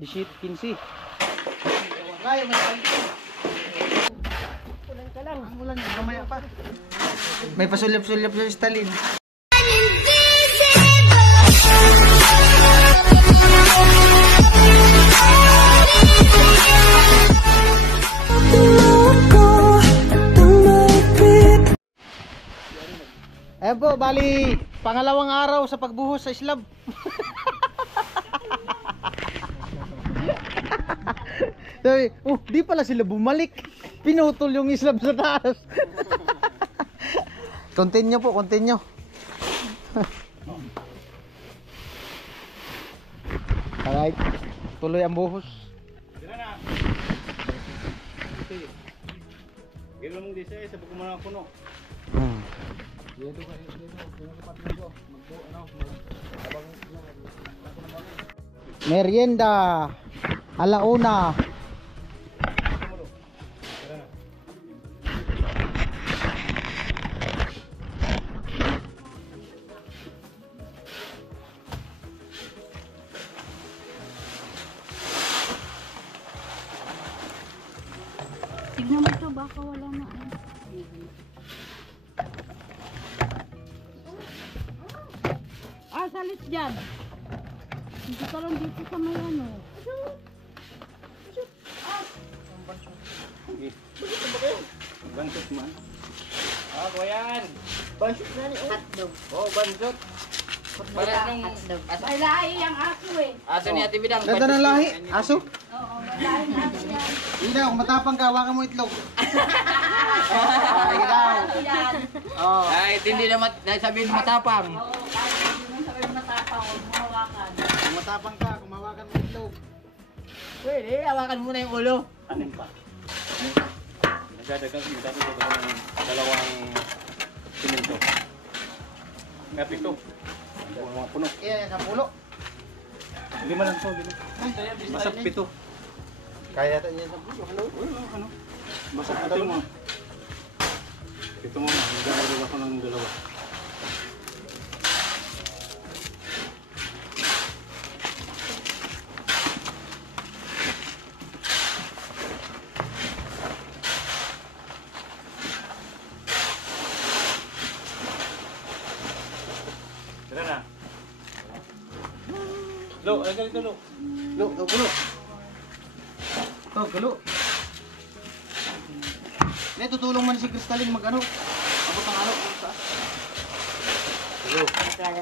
15. Kaya may salito. Ulan ka lang. Ang ulan, mamaya pa. May pasulyap-sulyap sa Stalin. Ayan po, bali pangalawang araw sa pagbuhos sa slab. Sabi, di pala sila bumalik. Pinutol yung slab sa taas. Continue po, continue. Alright, tuloy ang buhos. Gila mong disa sa pagkumana puno. Merienda alauna. Tignan mo ito, baka wala na. Salit dyan. Hindi ka lang dito sa may ano. Bansot man. Ko yan. Bansot na ni Hotdog. Bansot. Para nung Hotdog. May lahi ang aso eh. aso ni Ate Bidang. Ganda ng lahi. Aso? Oo, may lahi ang aso yan. Hindi daw, kung matapang ka, hawakan mo itlog. Hindi daw. Yan. Ay, hindi na sabihin matapang. Oo, kahit hindi mo sabihin matapang, huwag mo hawakan. Kung matapang ka, kung hawakan mo itlog. Pwede, hawakan mo na yung ulo. Anin pa. Nagdadagang ng dalawang simento. May pito. Mga puno. Iya, sa pulo. Lima lang to, lima. Basta pito. Kaya niya sa pulo. Ano? Basta pito mo. Pito mo, nagdadagang ako ng dalawa. Tira na. Lo, ay ganito lo. Lo, pulo. Gulo. Hindi, tutulong man si Crystalline mag-ano. Abot ang ano.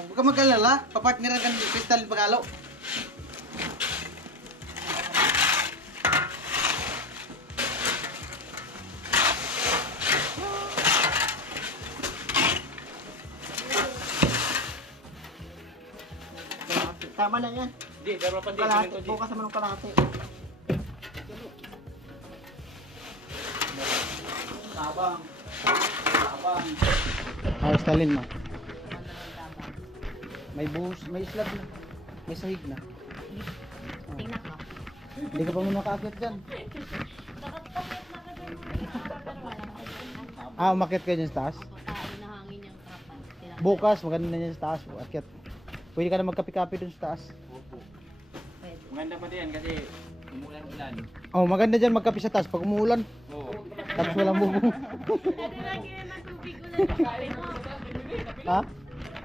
Huwag ka mag-alala. Papartneran ka ni Crystalline pag-alo. Tama na yan. Di, dalawa pa di. Kalahati. Bukas naman ng kalahati. Tabang. Ayos talin mo. May buhos, may slab na. May sahig na. Tingnan ko. Hindi ka pa muna kaakit dyan. Umakit ka dyan sa taas? Kain na hangin yung krapan. Bukas, maganda na dyan sa taas. Akit. Pwede ka na magkapi-kapi dun sa taas. Pwede. Maganda pa din kasi umulan-ulan. Maganda dyan magkapi sa taas pag umuulan. Oo. Tapos walang bubong. Pwede lagi na ng tubig ulan. Ha?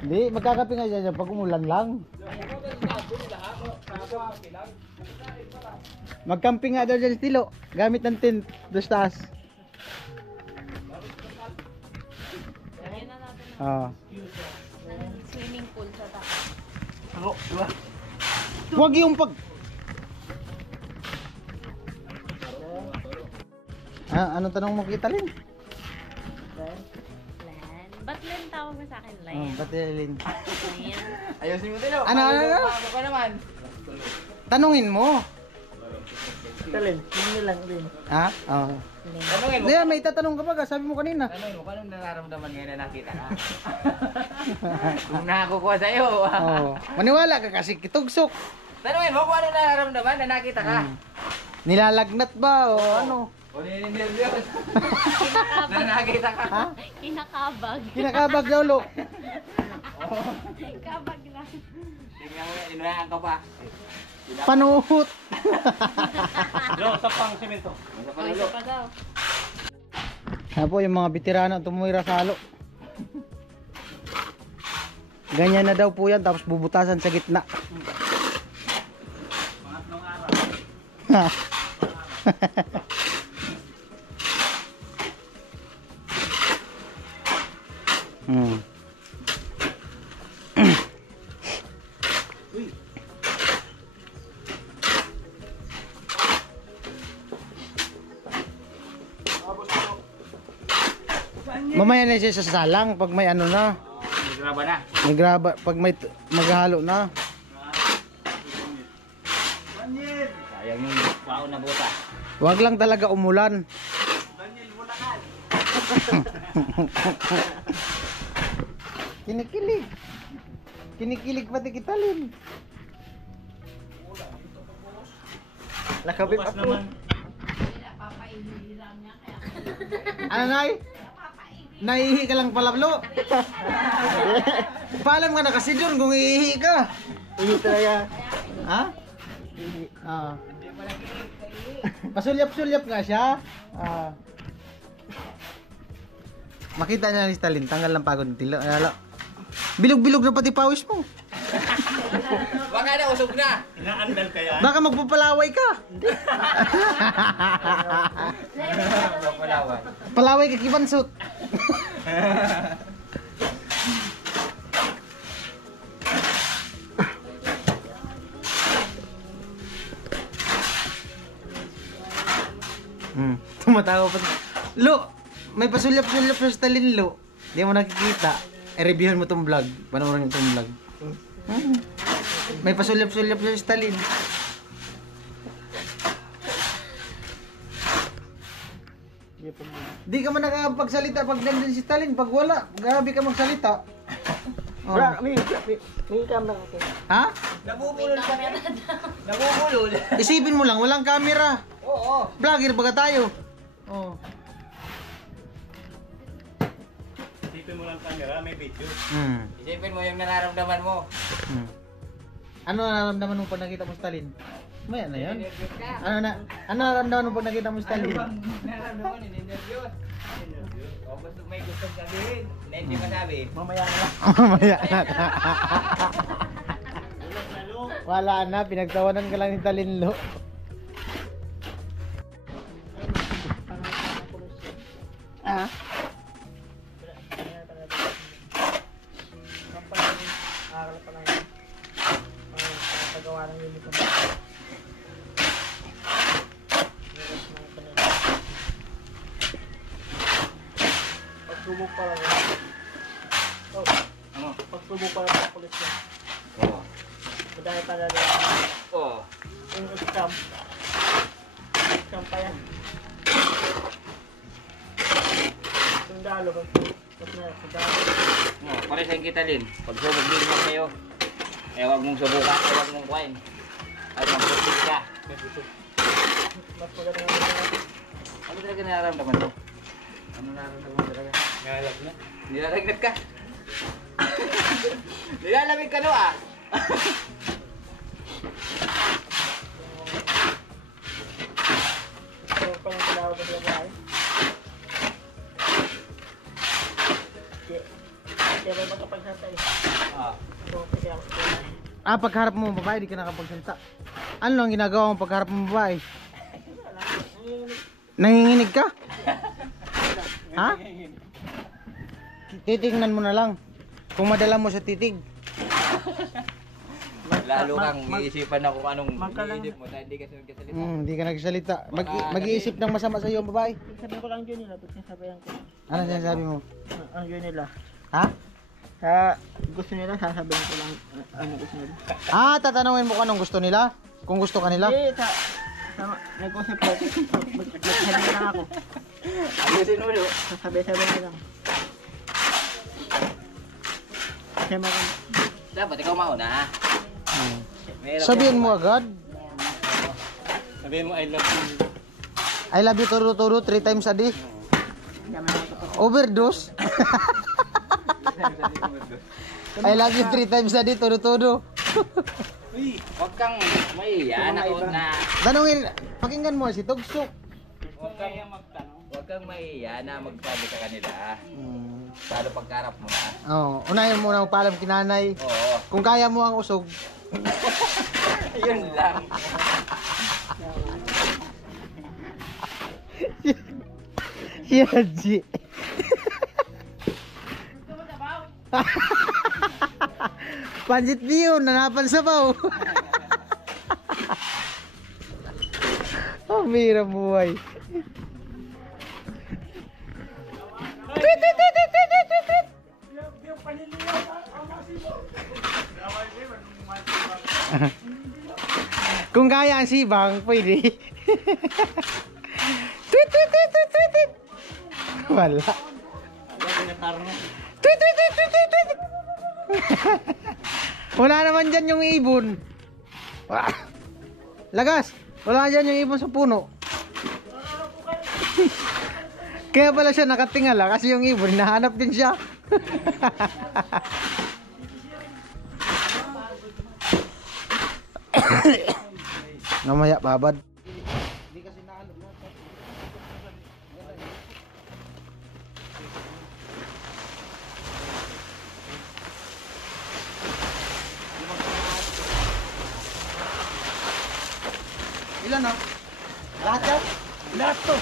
Hindi, magkakapi nga dyan pag umulan lang. Magcamping nga daw dyan stilo. Gamit ng tent doon sa taas. Lagyan na natin Ah. ng swimming pool sa taas. Huwag yung pag... Anong tanong mo kita, Lin? Lan? Ba't Lan tawag mo sa akin, Lan? Ba't Lin? Lan? Ayusin mo dito. Ano? Ano ka naman? Tanungin mo. Talin, hindi lang din. Ha? Oo. Tanungin mo. Hindi, may tatanong ka ba? Sabi mo kanina. Tanungin mo, kung anong nararamdaman ngayon na nakita ka? Kung nakakukuha sa'yo. Oo. Maniwala ka kasi kitugsok. Tanungin mo kung anong nararamdaman na nakita ka. Nilalagnat ba o ano? O nininilbios. Na nakita ka. Ha? Kinakabag. Kinakabag daw, lo. Kabag lang. Tingnan mo yan, inunahan ka pa. Panuhot. Lo, sa pang simento. Oh, isa pa daw. Yan po yung mga veterano tumira sa halo. Ganyan na daw po yan, tapos bubutasan sa gitna. Pangatlong araw. Hmm. Mamaya na siya sa salang pag may ano na. May graba na. May graba pag may maghalo na. Sayang yung baon na buta. Wag lang talaga umulan. Kinikilig. Kinikilig pati kita, Lin. Nakabit Bukas ako. naman. Ano, Nay? Naihi ka lang pala, Lo. Paalam ka na kasi dun kung iihi ka. Ihi talaga. Ha? Ah. Pasulyap-sulyap nga siya. Ah. Makita niya ni Stalin, tanggal lang pagod ng tilo. Bilog-bilog na pati pawis mo. Baka na usog na. Inaandal kaya. Baka magpapalaway ka. Papalaway. Palaway ka kibansot. Tumatawa pa. Lo, may pasulyap-sulyap sa Stalin, Lo. Hindi mo nakikita. I-reviewin mo tong vlog. Panoorin mo tong vlog. May pasulyap-sulyap sa Stalin. Di ka man nakapagsalita pag nandun si Stalin. Pag wala, grabe ka magsalita. Oh. Bra, may camera ko. Ha? Nabubulol pa rin. Nabubulol. Isipin mo lang, walang camera. Oo. Vlogger baga tayo. Oh. Isipin mo lang camera, may video. Isipin mo yung nararamdaman mo. Ano nararamdaman mo pag nakita mo Stalin? Maya na yan. Nervyos ka. Ano nararamdaman mo pag nakita mo Stalin? Nararamdaman, nervyos. O gusto may gusto sabihin. Na hindi masabi. Mamaya na lang. Mamaya na. Wala na, pinagtawanan ka lang ni Talinlo. Ah? Aral pa lang yun. Pagawa ng uniform. Pagsubok pa lang yun. Oh, Ano? pagsubok pa lang ng pulis yun. Oo. Madami pa na rin. Oo. Yung exam. Exam pa yan. Sundalo. Pare sa kita din. Pag subok din mo kayo. Eh wag mong subukan, wag mong kuhain. At mag-practice ka. Mas maganda nga. Ano talaga nararamdaman mo? Ano nararamdaman mo talaga? Ngalag na. Nilalagnat ka? Nilalamig ka no ah? So, pa yung tinawag na sila ay. Kaya may magkapagsata eh. Ah. So, kaya Ah, pagharap mo babae, di ka nakapagsalita. Ano ang ginagawa mo pagharap mo babae? Nanginginig ka? Ha? Titingnan mo na lang. Kung madala mo sa titig. Lalo kang iisipan na kung anong Magkalang- iniisip mo dahil hindi ka nagkasalita. Hindi ka nagsalita. Mag-iisip ng masama sa iyo ang babae. sabihin ko lang yun nila. Ba't sinasabayan ko? Ano sinasabi mo? Ang yun nila. Ha? Sa gusto nila, sasabihin ko lang ano gusto nila. Ah, tatanungin mo kung anong gusto nila? Kung gusto ka nila? Eh, nag-usap ko. Magsasabi lang ako. Ayusin mo no? Sasabi-sabi ko lang. Kasi maganda. Dapat ikaw mauna ha? Mahirap Sabihin yan. mo agad. Sabihin mo, I love you. I love you turo-turo 3 times a day. Overdose. I love you 3 times a day turo-turo. Uy! Huwag kang mahiya na Tanungin, pakinggan mo si Tugsok. Huwag kang mahiya na magsabi sa kanila. Lalo pagkarap mo na. Unahin mo na paalam kinanay. Oo. Kung kaya mo ang usog. Yun lang. Yaji. Pansit view, nanapan sabaw. Ang mira buhay. Kung kaya ang sibang, pwede. Tweet, tweet, tweet, tweet, tweet, tweet. Wala. Tweet, tweet, tweet, tweet, tweet, tweet. Wala naman dyan yung ibon. Lagas, wala dyan yung ibon sa puno. Kaya pala siya nakatingala kasi yung ibon, hinahanap din siya. Namaya babad. Ilan na? Lahat yan? Lahat to.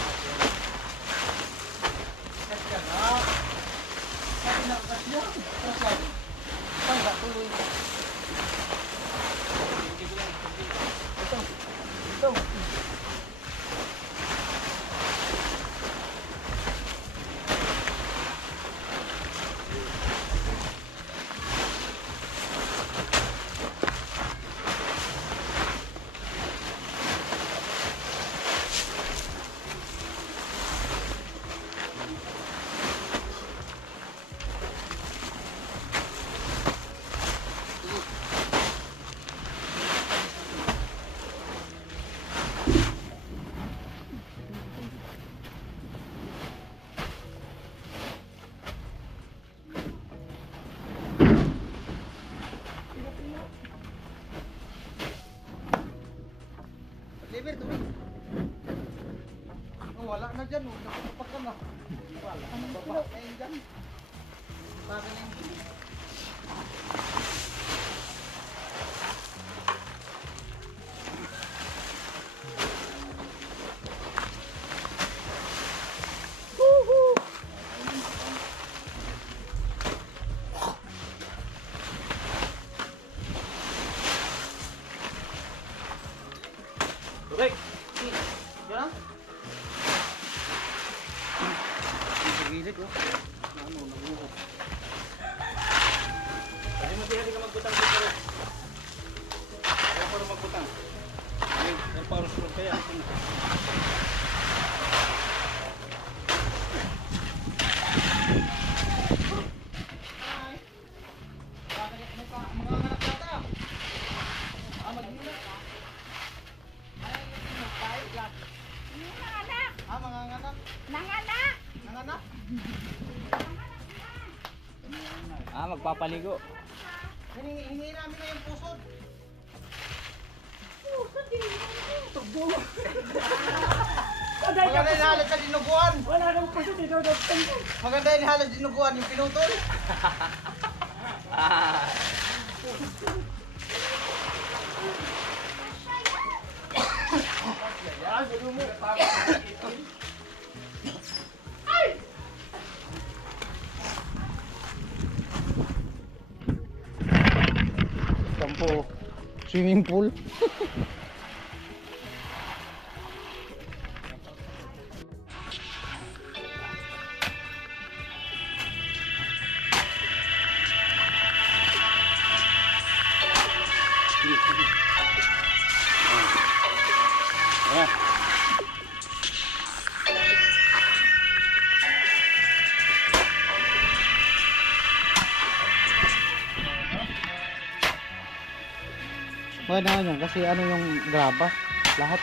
Liver, tubig. Oh, wala na dyan. Nakapapak ka na. Wala. Baba na yun dyan. Baka na yun. Tubig! Yan ah. Sa gilid oh. Naguhot. Kasi hindi ka magbutang dito. Kaya para magbutang. Ay, para sunod kaya. Nanganak. Magpapaligo. Hiningi namin na yung pusod. Maganda yung halos sa dinuguan. Wala nang puso dito. Maganda yung halos dinuguan yung pinutol. Tampo swimming pool. Maganda naman yun kasi ano yung graba lahat.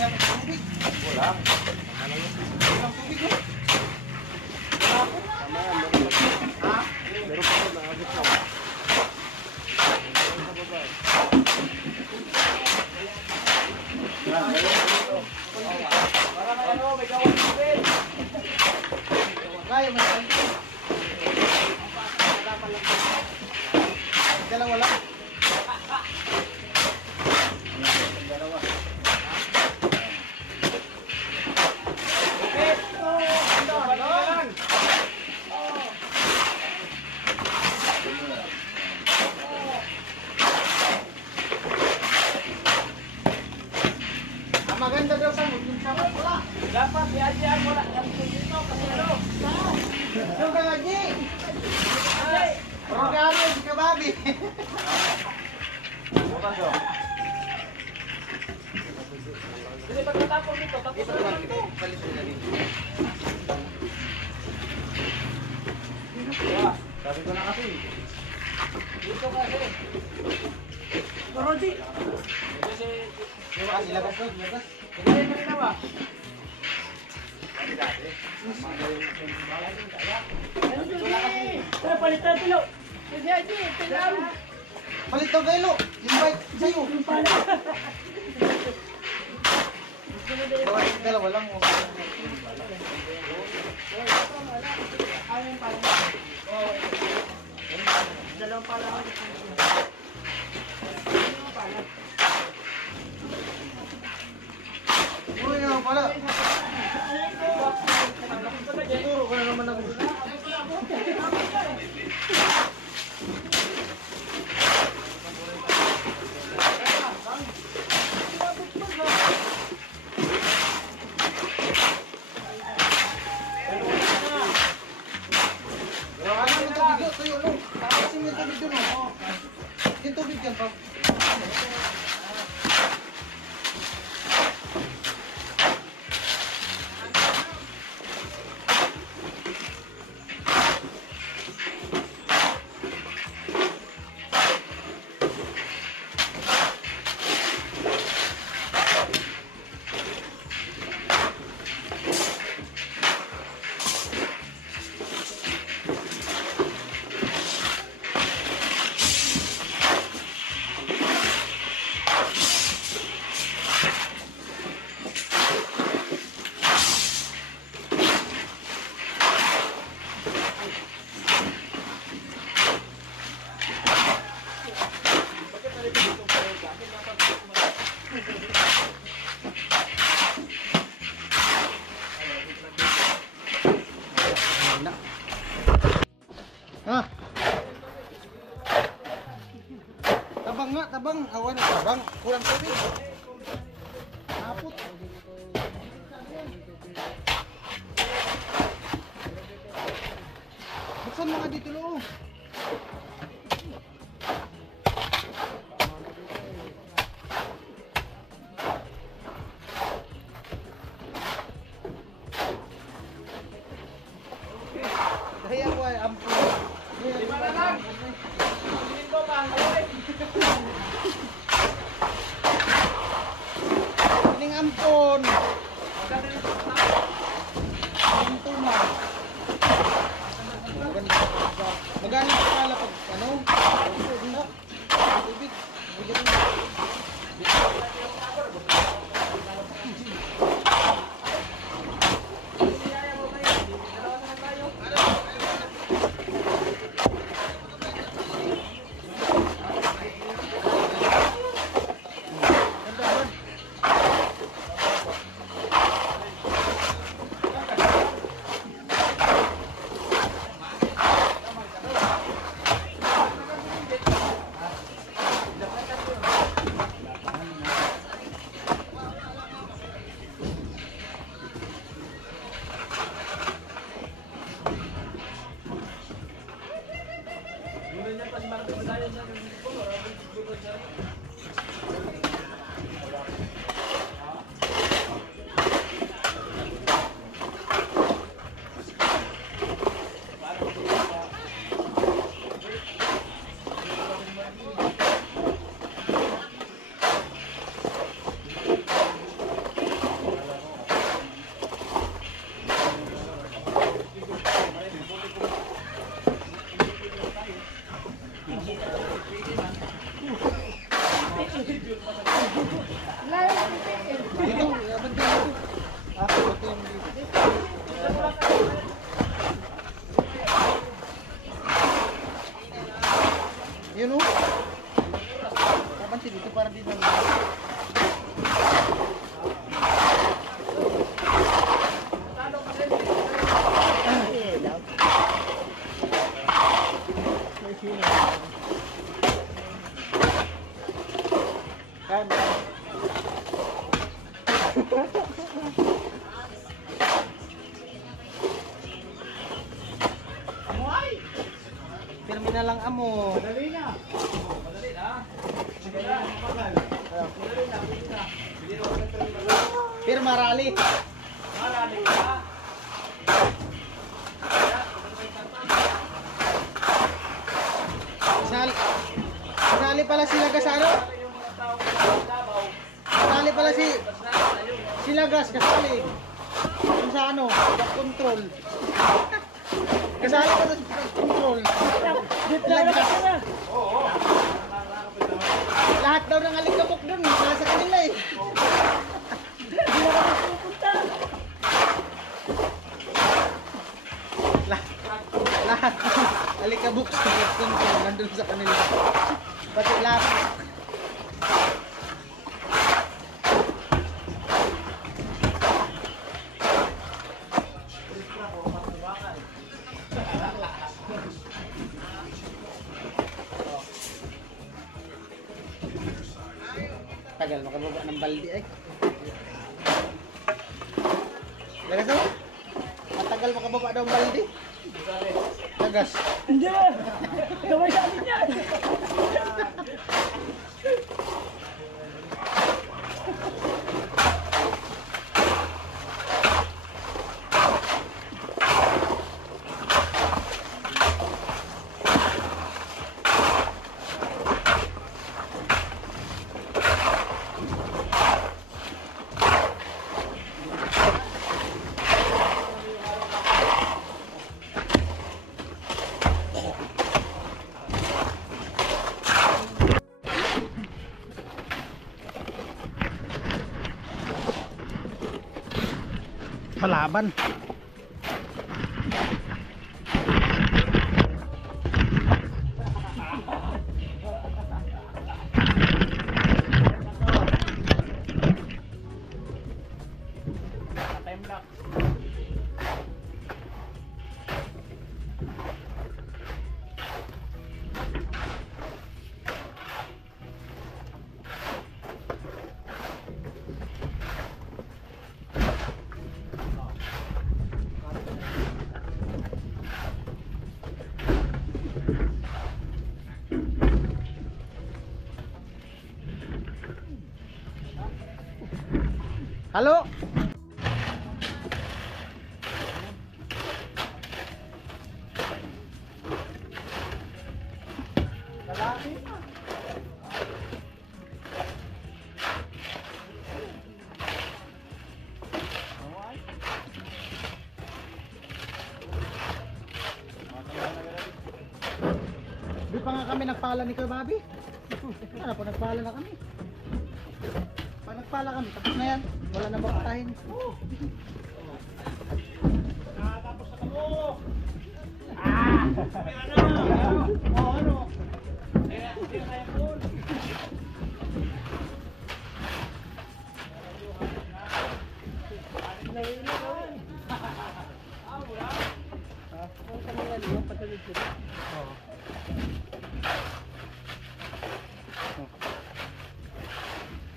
yan ng tubig. Wala. Walang tubig mo. Ha? Meron pa rin nakabit na. Para may ano, may gawang tubig. Kaya mo yan. Dalawa lang. Ang maganda daw sa mundo sa wala. Dapat i-adyan mo lang ang dito kasi ano. Yung ka nga, G! Programa, di ka babi. Bukas o. Kasi pagkatapos dito, tapos na naman ito. Palit sila dito. Sabi ko na kasi. Dito kasi. Rodi. Kasi, Ah, ilabas ko, ilabas. hindi mo rin nawa. Palitan tulo. Sige, tilaw. Palit daw kayo, invite sa'yo. Dalawa lang. Dalawang pala ako. Uy, nga pala. Turo ko na naman ako. Ano mo tubig? Tuyo, no? Kasi may tubig dun, no? Yung tubig yan, pa. Ha? Tabang nga, tabang. Awan na tabang. Kurang tubig. Napot. Buksan mo nga dito, lo. Kaya ko ay ampun. Lima na lang. Tingin ko pa, alay. Ining ampon. Magkano yung Ampun na. Maganda ka pala pag ano? Tubig. Bigyan mo. Pirmi na lang amo. Madali na. Madali na. Pirma rally. Marami ka. Sali pala sila kasano? Sali pala sila gas kasali. Kung sa ano, back control. Kasali pala sa back control. Laggas. Lahat daw ng alikabok dun, nasa kanila eh. Hindi na kami pupunta. Lahat alikabok sa back control nandun sa kanila. Pati lahat. Tagal makababa ng baldi ay. Lagas daw? Matagal makababa daw ng baldi. Lagas. Hindi ba? Kamay sa akin yan. Palaban. Time lock. Halo. Di pa nga kami nagpala ni Kuya Bobby. Ano po, nagpala na kami. Pag nagpala kami, tapos na yan. Wala na bakatahin. Nakatapos na kamo. Ano? Hindi na kaya po.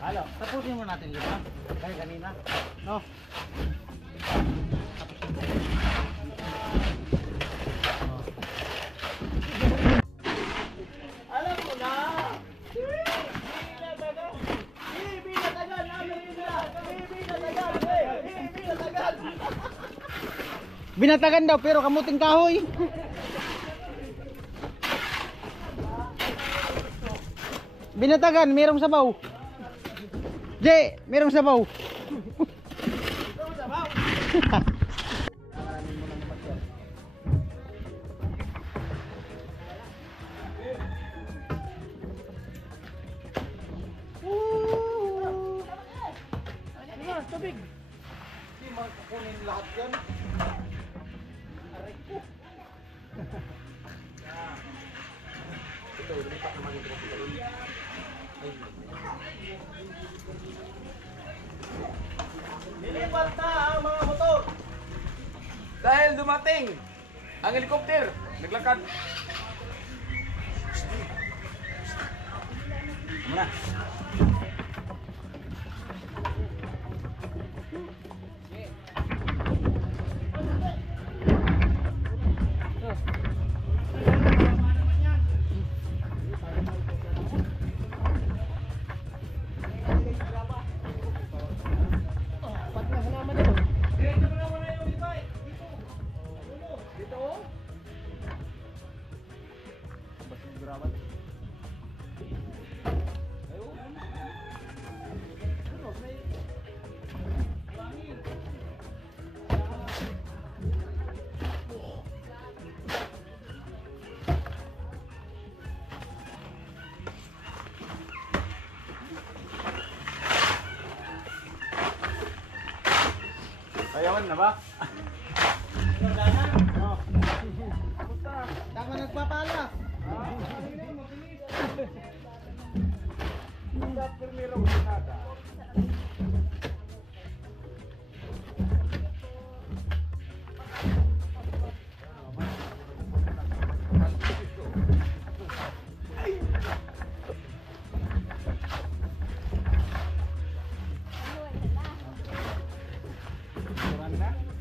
Halo, tapusin mo natin yun, ha? Kaya kanina. No? Alam mo na! Binatagan daw pero kamuting kahoy. Binatagan, merong sabaw. Je, merong sabaw. Tubig! Hindi makakunin lahat yan. Aray ko. Ito, lipat naman yung tropical. Nilipat na ang mga motor! Dahil dumating ang helicopter, naglakad. Muna. Ayawan na ba? Tama nagpapala.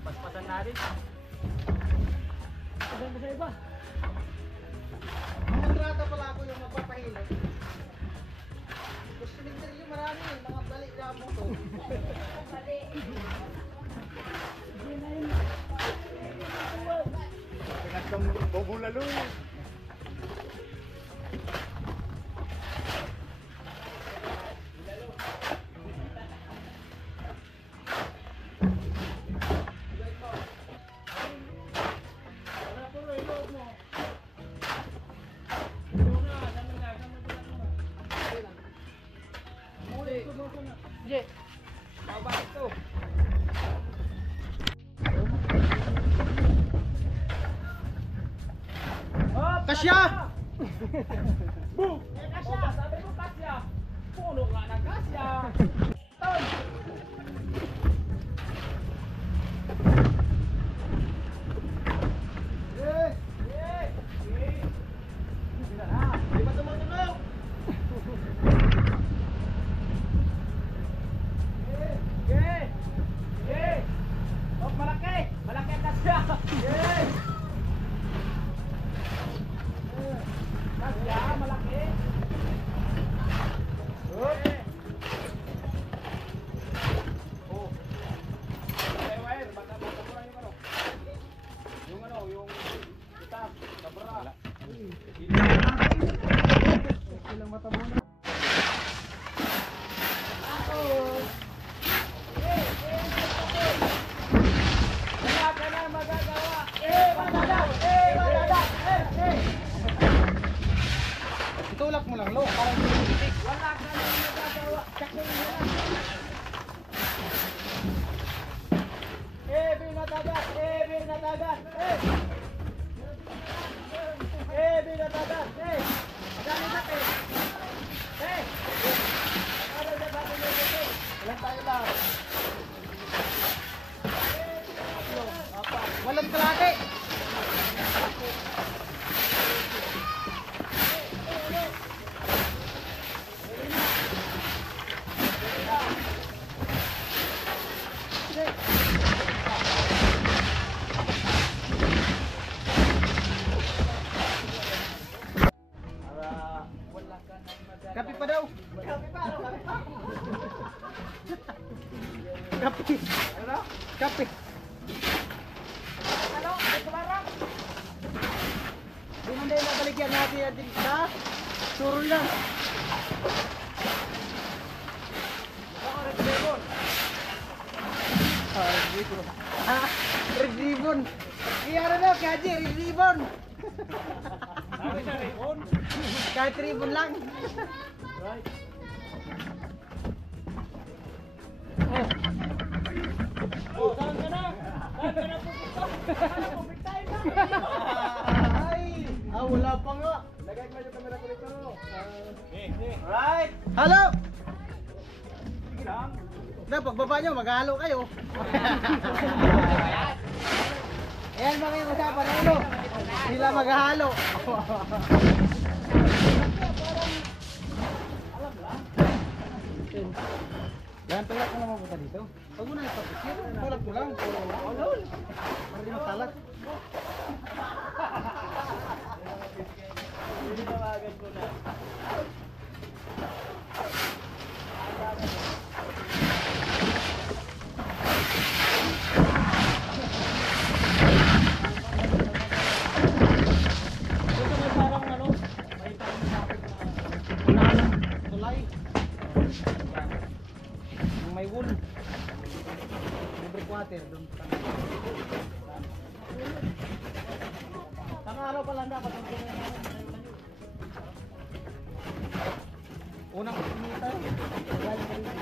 Paspasan natin. Paspasan sa iba. Ang kontrata pala ako yung magpapahilot. Gusto interview marami, mga balik na mo to. Pinagkang bubulalo. Kasya! Sabi mo kasya. Puno nga ng kasya. Di ba tumutulog? Malaki! Malaki ang kasya! Kasya, malaki! Ilang mata muna. Wala ka na magagawa! Madada! Madada! Itulak mo lang, lo. Para hindi mo titik. Wala ka na magagawa! Sakin mo lang! Binatagas! Binatagas! Binatagas! Madami na Ilan tayo lang? Walang kalate. Kape pa daw. Kape pa. Kape. Ano? Kape. Ano? May kumarang? Di man dahil nabaligyan natin yan din sa surol lang. Red Ribbon. Red ribbon. Kaya na kaji, red ribbon. Sabi sa ribbon? Kahit ribbon lang. Right. Oh, saan ka na? Saan ka na pupunta? Pupuntahin na! Ay, wala pa nga. Lagay mo yung camera ko rito. Right. Hello. Sige lang. Na pagbaba nyo, maghalo kayo. Ayan mga yung usapan, ano? Sila maghalo. Yan, tulak mo lang mabuta dito. Huwag mo na ipapikir. Tulak mo lang. Para di matalat. Hindi tawagan ko na. Ito may parang ano? May parang Tulay. Yung may wool. Yung breakwater. Doon. Tama araw pa lang dapat. Unang kumita. Galing ka rin.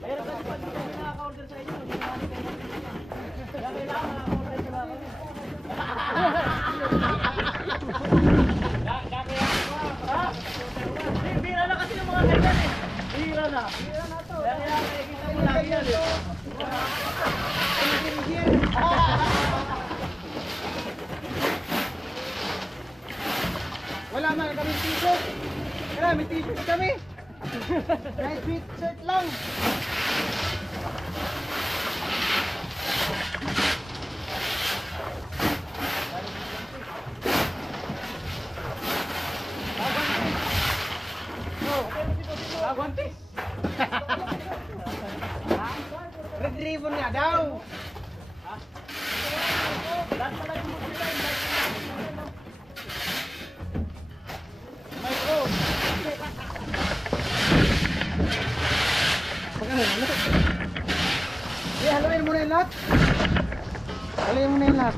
Meron kasi pag hindi kami nakaka-order sa inyo, hindi naman kayo. Kaya kailangan nakaka-order sa lahat. Bira na kasi yung mga ganyan eh. Bira na. Bira na to. Kaya nakikita mo lagi yan eh. Wala man kami t-shirt. Kaya may t-shirt kami. Kahit sweatshirt lang. Agwantis. Red ribbon nga daw. Micro. Haluin mo na yung lahat. Haluin mo na yung lahat.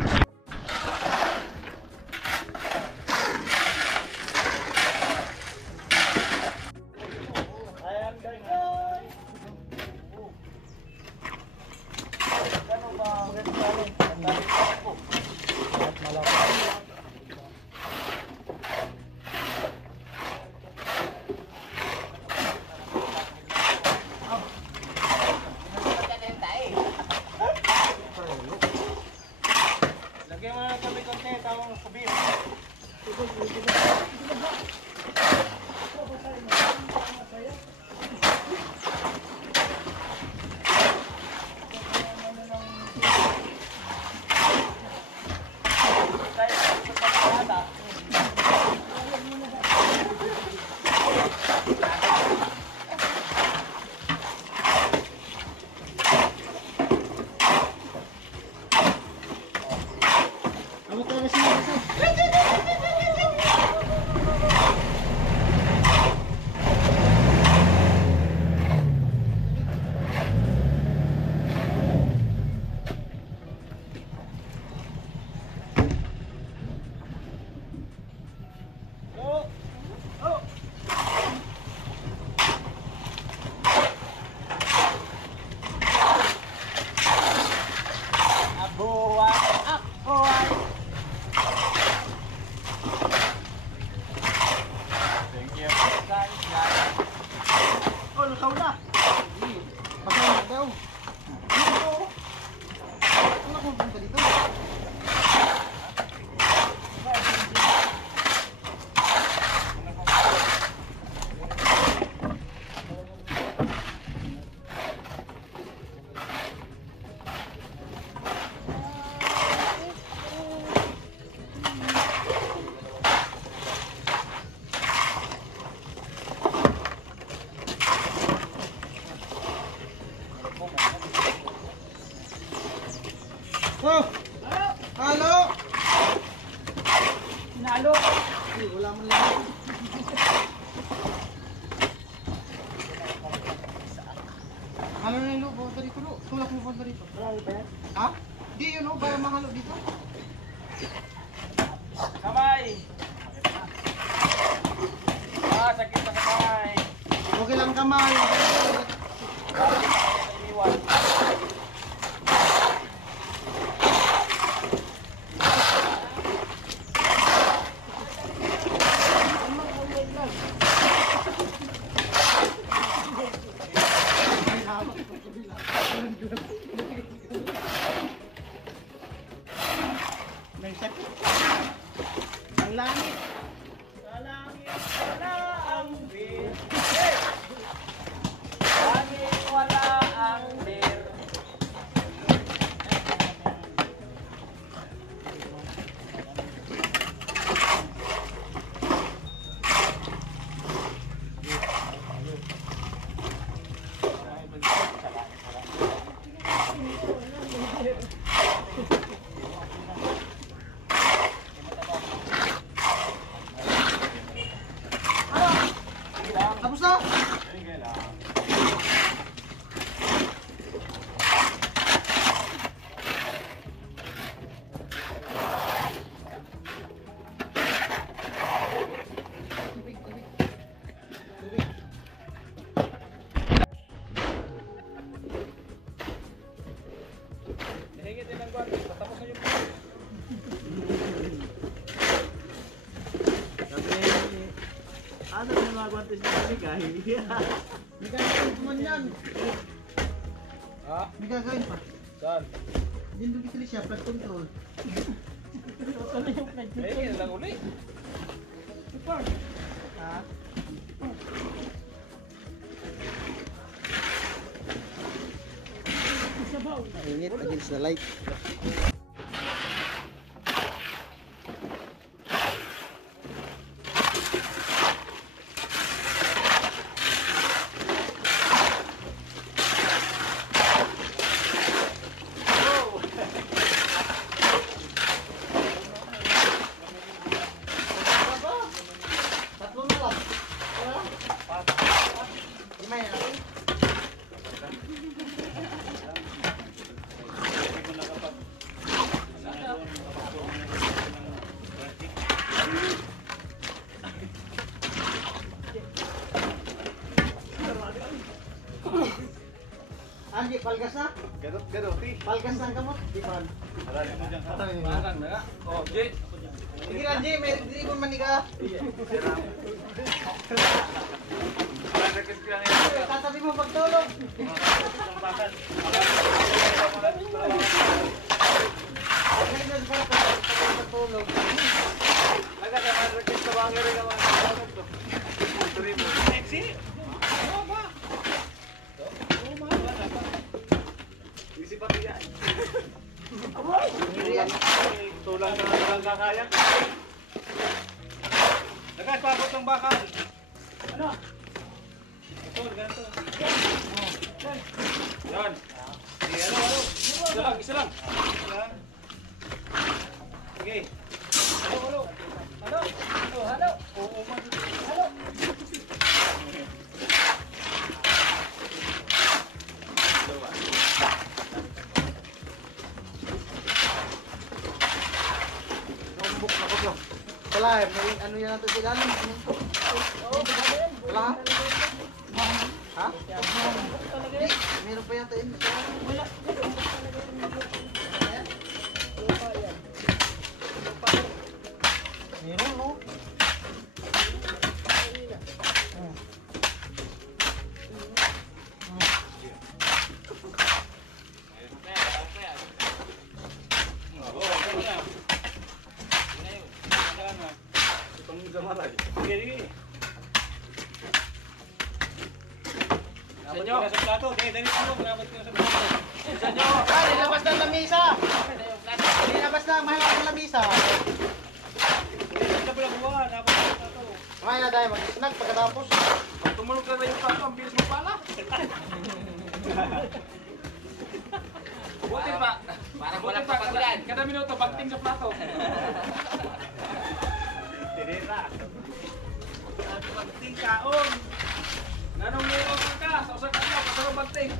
Lagyan mo na kami konti, tawang sabihin. Amo talaga siya kasi. Oh, lusaw na. Pasay na daw. Ano kung punta dito? Oh! Halo! Sinalo! Ay, wala man lang. Halo na yung punta dito, lo. Tulak mo punta dito. Ha? Di yun, no? Para mahalo dito. Kamay! Ah, sakit na sa kamay. Okay lang kamay. Iwan. May sakit. Ang langit. Sa langit wala ang bir. Hey! Langit wala ang bir. Tapos na? gumantes na bigay. May gagawin man yan. Ha? May gagawin pa. Saan? Hindi dito siya, flight control. Eh, lang uli. Ha? Mainit against the light. Tatlo na lang. Lima yan. Anji, palgas na? Gadot, ti. Palgas na ang kamot? Di pa. Makan na nga. Oh, Jay. Sige Anji, may dribon man ka. Nakakit ko lang yan. Tatabi mo pagtulog. Tambakan. Ganyan para pagtulog. Nakakit sa bangere naman. Tuloy mo. Sexy. Oo ba? Oo ba? Isi pa kaya. Tulang na lang kakayak. Nagkasabot ng bakal. Ano? Ito, ganito. Yan. Sige, ano? Isa lang. Yan. Sige. Halo. Oo, man. Halo. Nombok na ko. Wala, may ano yan natin sila. Wala ha? Ha? Meron pa yata yun. Wala. Meron, no? Sige. Senyo. Sa plato, dali mo, dapat ko sa plato. Senyo. Ah, nilabas na ang lamisa! Nilabas na ang mahal ang lamisa! Sa buwa, dapat sa plato. Kumain na tayo, mag-snack pagkatapos. Pag tumulog ka na yung plato, ang bilis mo pala. Buti pa. Parang walang papagulan. Kada minuto, bagting sa plato. Tirira. Bagting kaon. Nanong meron ka, sa usap ka, kasama bagting.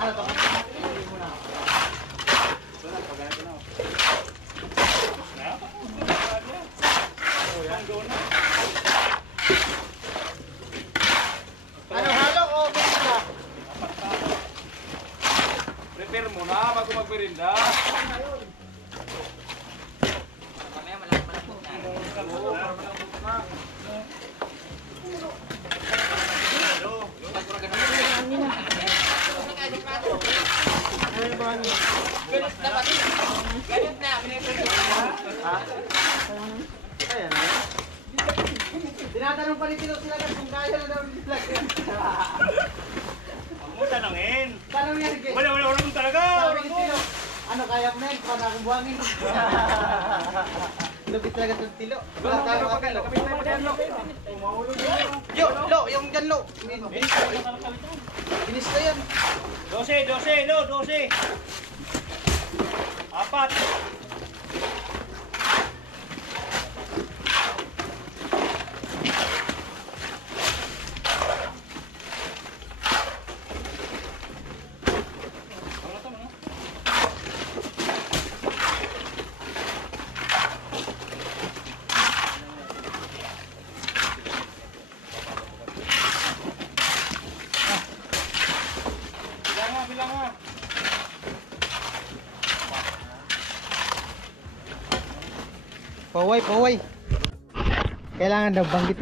Ano to? Ano, halo o merinda? Prepare mo na bago magmerinda. Mamaya malapot na. Ganit na. Ha? Ayan na. Tinatanong pa rin sila kung kaya na daw nila. Huwag mo tanongin. Tanong yan, Ricky. Wala mo talaga. Sabi ni Tilo, ano kaya mo na yun? Paano akong buhangin? Lupit talaga itong Tilo. Wala tayo makakalo. Yo, Lo, yung dyan, Lo. Binis na yan. 12, lo, 12. Apat. Paway, paway. Kailangan daw banggit.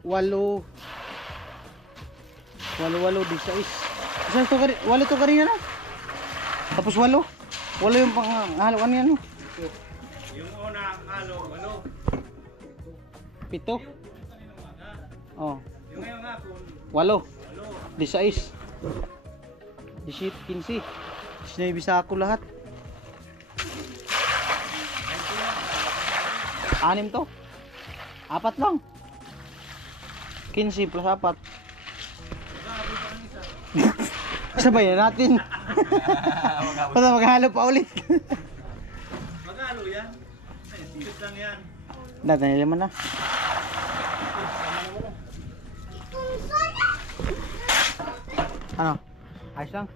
8. 8, 16. Isang to kanina, 8 to kanina na. Tapos 8. 8 yung panghaluan yan. Yung una, halo, 7. Oh, yung ngayong hapon, 8. 16. 15. Sinabisa ako lahat. 6 to. 4 lang. 15 plus 4. Sabayan natin. Basta maghalo pa ulit. magkano yan? Ay, silip lang yan. Dati naman na. Ano? Ayos lang.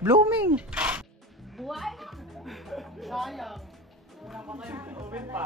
Blooming. Buhay! Sayang. Wala pa kayong oven pa.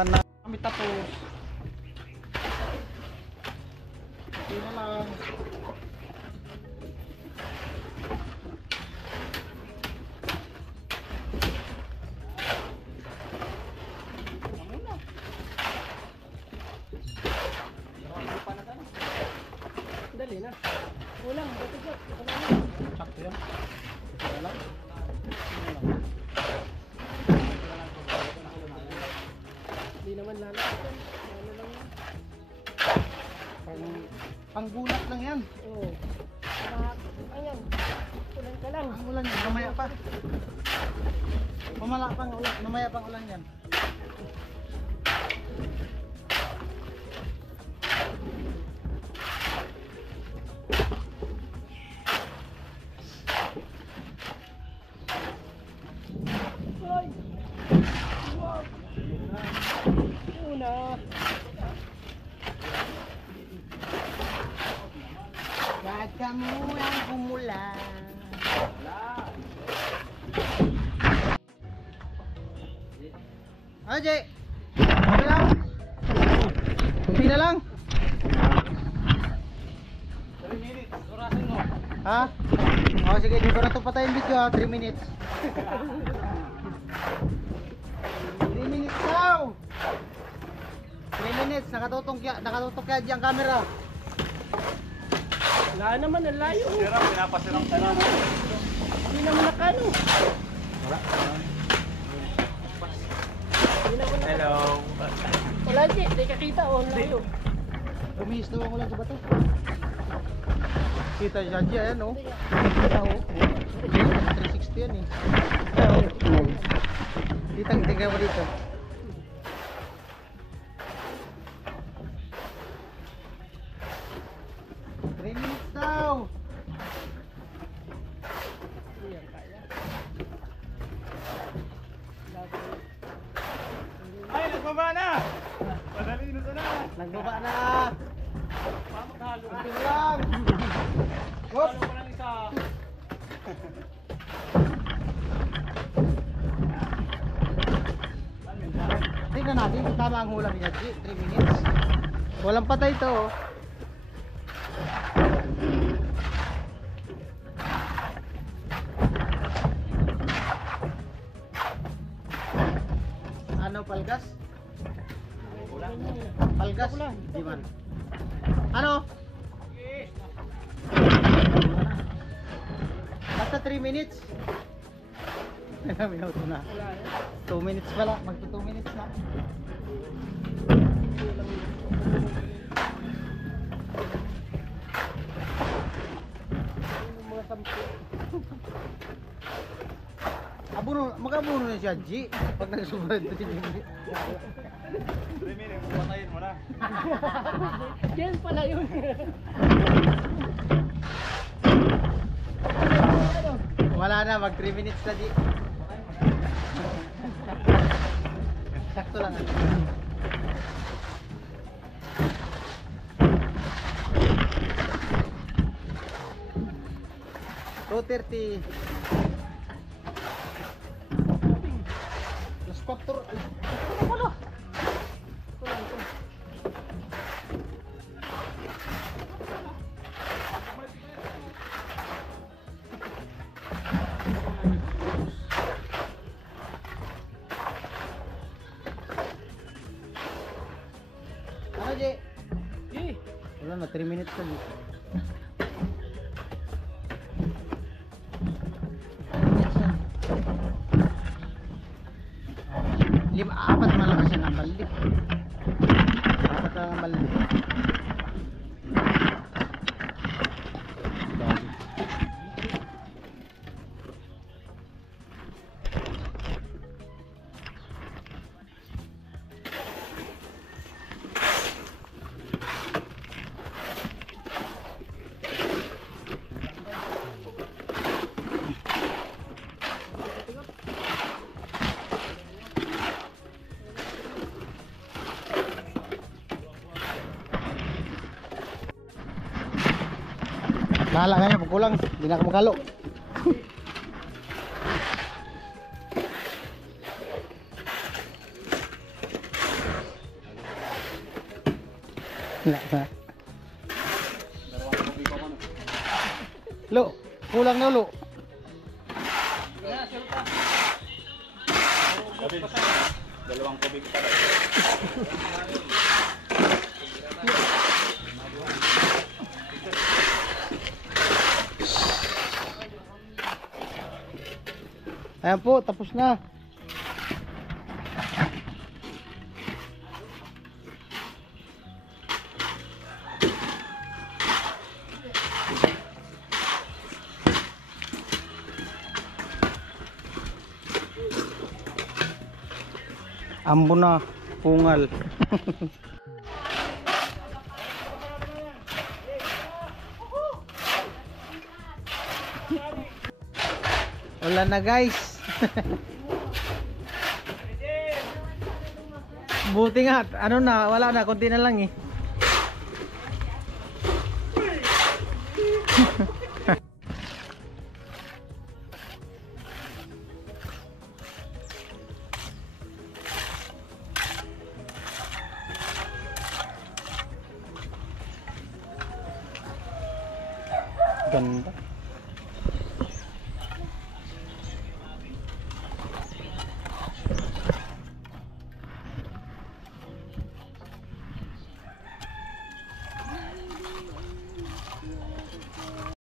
Takpan na kami tapos. Okay na lang. Dali na. Ulang, batigot. Sakto yan. Wala lang. Hindi naman lalaki. Ano lang yan. Panggulat lang yan. Oo. Ayan. Ulan ka lang. Ang ulan yan, mamaya pa. Mamala pang ulan, mamaya pang ulan yan. Ay! Wow! Una. Kahit kami ang umulan. Ajay! Okay lang? Kunti na lang? 3 minutes, orasin mo. Ha? O sige, dito na ito patayin video ha, 3 minutes. 3 minutes daw! 3 minutes, nakatutok kaya dyan camera. Wala naman, ang layo. Siram, pinapasiram-siram. Hindi naman nakano. Hello. Wala di, di kakita o, ang layo. Bumihis daw ang ulan sa bato. Kita siya dyan, no? Kita o. 360 yan eh. Tingnan mo dito. Daw. Ay, nagbaba na! Madali na na! Nagbaba na. Maghalo. Kunti na lang. Hop. Halo ko lang isa. Tingnan natin kung tama ang hula niya, 3 minutes. Walang patay to. Oh. Ano, palgas? Palgas? Di man. Ano? Basta 3 minutes. Minuto na. 2 minutes pala. Magto 2 minutes na. Mga sampo. Mag-abuno na siya, G. Pag nagsobra ito si Jimmy. 3 minutes, patayin mo na. Yan pala yun. Wala na, mag 3 minutes na, G. Sakto lang. 2:30. Los 4. Wala. Ano, J? Wala na, 3 minutes na, J. Apat malakas yan ang balik. Apat ang balik. Bahala nga niya, pag kulang, hindi na ako magalo. Wala na. Lo, kulang na lo. Dalawang kubik pa rin. Ayan po, tapos na. Ambo na, pungal. Wala na guys. Buti nga, ano na, wala na, konti na lang eh. Ganda.